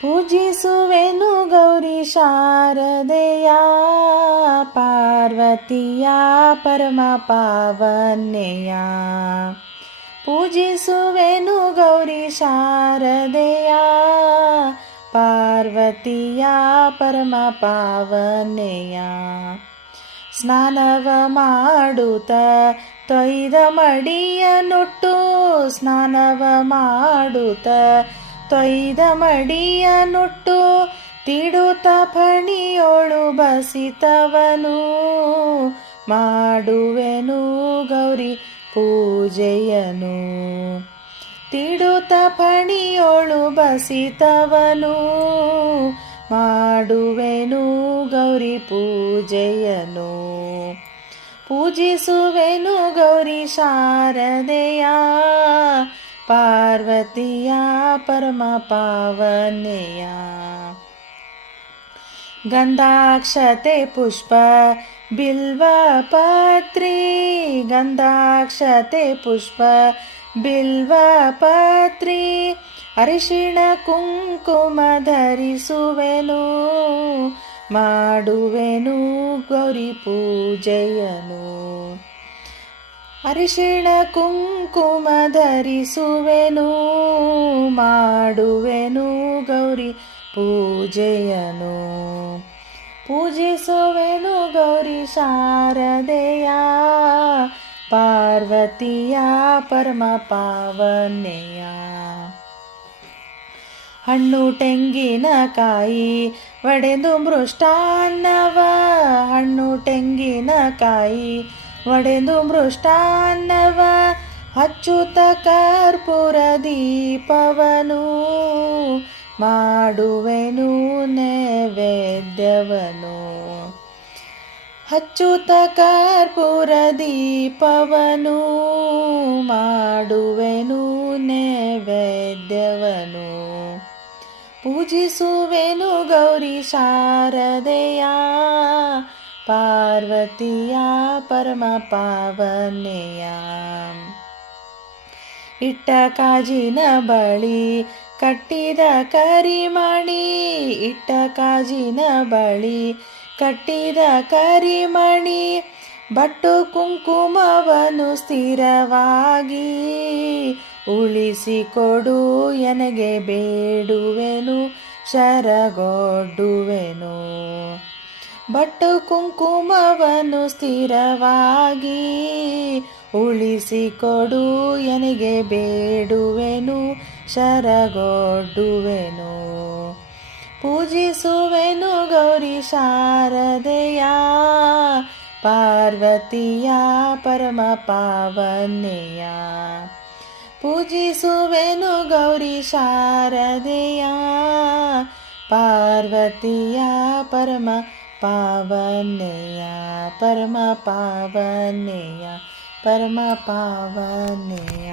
ಪೂಜಿಸುವೆನು ಗೌರಿ ಶಾರದೆಯ ಪಾರ್ವತಿಯ ಪರಮ ಪಾವನೆಯ ಪೂಜಿಸುವೆನು ಗೌರಿ ಶಾರದೆಯ ಪಾರ್ವತಿಯ ಪರಮ ಪಾವನೆಯ ಸ್ನಾನವ ಮಾಡುತ್ತ ತೊಯ್ದ ಮಡಿಯ ನೊಟ್ಟು ಸ್ನಾನವ ಮಾಡುತ್ತ ತೊಯ್ದ ಮಡಿಯ ನುಟ್ಟು ತಿಡುತ ಫಣಿಯೋಳು ಬಸಿತವನು. ಮಾಡುವೆನು ಗೌರಿ ಪೂಜೆಯನು. ತಿಡುತ ಫಣಿಯೋಳು ಬಸಿತವನು. ಮಾಡುವೆನು ಗೌರಿ ಪೂಜೆಯನು. ಪೂಜಿಸುವೆನು ಗೌರಿ ಶಾರದೆಯ. पार्वत्या परमपावनया। गन्धाक्षते पुष्प बिल्वपत्री। गन्धाक्षते पुष्प बिल्वपत्री। पात्री माडुवेनु गौरीपूजयनु। ಅರಿಶಿಣ ಕುಂಕುಮ ಧರಿಸುವೆನು, ಮಾಡುವೆನು ಗೌರಿ ಪೂಜೆಯನು. ಪೂಜಿಸುವೆನು ಗೌರಿ ಶಾರದೆಯ, ಪಾರ್ವತಿಯ ಪರಮ ಪಾವನೆಯ. ಹಣ್ಣು ತೆಂಗಿನಕಾಯಿ ಒಡೆದು ಮೃಷ್ಟಾನ್ನವ, ಹಣ್ಣು ತೆಂಗಿನಕಾಯಿ ಒಡೆದು ಮೃಷ್ಟಾನ್ನವ ಅಚ್ಯುತ ಕರ್ಪೂರ ದೀಪವನು. ಮಾಡುವೆನು ನೈವೇದ್ಯವನು. ಅಚ್ಯುತ ಕರ್ಪೂರ ದೀಪವನು. ಮಾಡುವೆನು ನೈವೇದ್ಯವನು. ಪೂಜಿಸುವೆನು ಗೌರಿ ಶಾರದೆಯ. ಪಾರ್ವತಿಯ ಪರಮ ಪಾವನೆಯ. ಇಟ್ಟ ಕಾಜಿನ ಬಳಿ ಕಟ್ಟಿದ ಕರಿಮಣಿ, ಇಟ್ಟ ಕಾಜಿನ ಬಳಿ ಕಟ್ಟಿದ ಕರಿಮಣಿ, ಬಟ್ಟು ಕುಂಕುಮವನು ಸ್ಥಿರವಾಗಿ ಉಳಿಸಿಕೊಡು, ಎನಗೆ ಬೇಡುವೆನು, ಶರಗೊಡ್ಡುವೆನು. ಬಟ್ಟು ಕುಂಕುಮವನ್ನು ಸ್ಥಿರವಾಗಿ ಉಳಿಸಿಕೊಡು, ಎನಗೆ ಬೇಡುವೆನು, ಶರಗೊಡ್ಡುವೆನು. ಪೂಜಿಸುವೆನು ಗೌರಿ ಶಾರದೆಯ, ಪಾರ್ವತಿಯ ಪರಮ ಪಾವನೆಯ ಪೂಜಿಸುವೆನು ಗೌರಿ ಶಾರದೆಯ, ಪಾರ್ವತಿಯ ಪರಮ ಪಾವನೆಯ ಪರಮ ಪಾವನೆಯ ಪರಮ ಪಾವನೆಯ